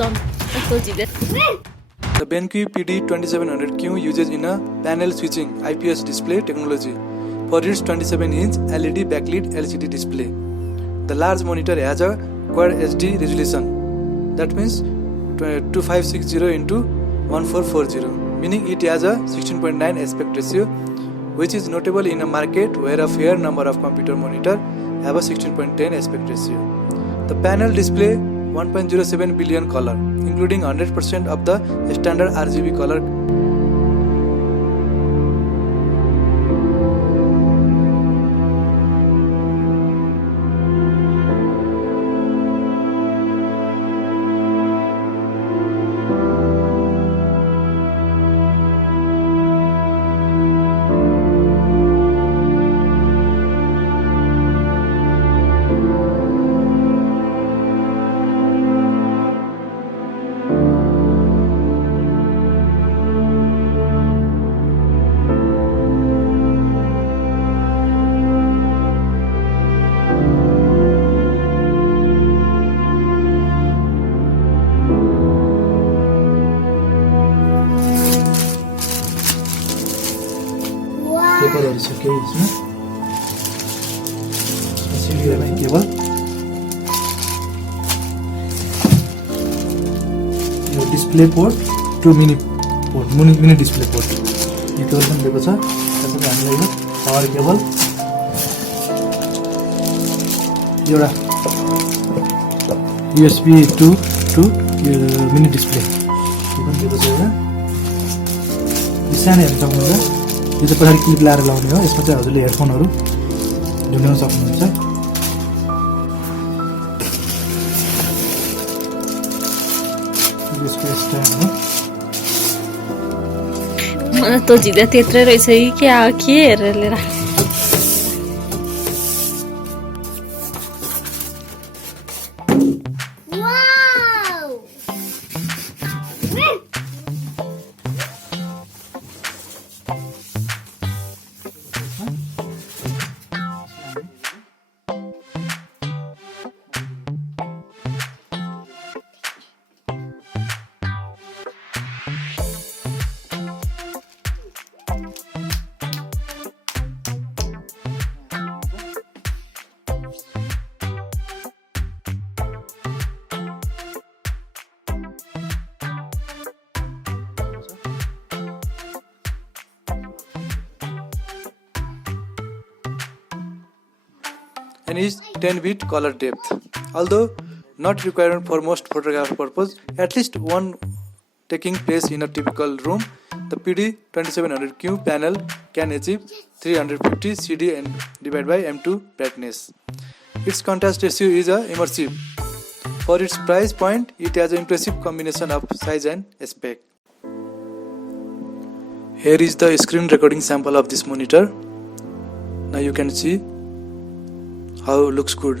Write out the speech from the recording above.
The Benq PD2700Q uses in a panel switching IPS display technology for its 27-inch LED backlit LCD display. The large monitor has a Quad HD resolution, that means 2560 into 1440, meaning it has a 16.9 aspect ratio, which is notable in a market where a fair number of computer monitors have a 16.10 aspect ratio. The panel display 1.07 billion color, including 100% of the standard RGB color. पेपरहरु छ केही यसमा सिडीहरुलाई cable यो display port 2 mini port mini display port यो cable पनि दिएको छ त्यसैले हामीलाई यो पावर केबल एउटा USB 2 to मिनी डिस्प्ले यो पनि दिएको छ यहाँ सानो हेर्न सक्नुहुन्छ यो चाहिँ पछाडि क्लिप लाएर लाउने हो यसमा चाहिँ हजुरले हेडफोनहरु झुन्डाउन सक्नुहुन्छ यसको स्ट्यान्ड हो मलाई त जिदा त्यत्रै रहेछ कि के हेरेर लिएर and is 10-bit color depth. Although not required for most photograph purpose, at least one taking place in a typical room, the PD2700Q panel can achieve 350 CD and divided by M2 brightness. Its contrast ratio is immersive. For its price point, it has an impressive combination of size and aspect. Here is the screen recording sample of this monitor. Now you can see how it looks good.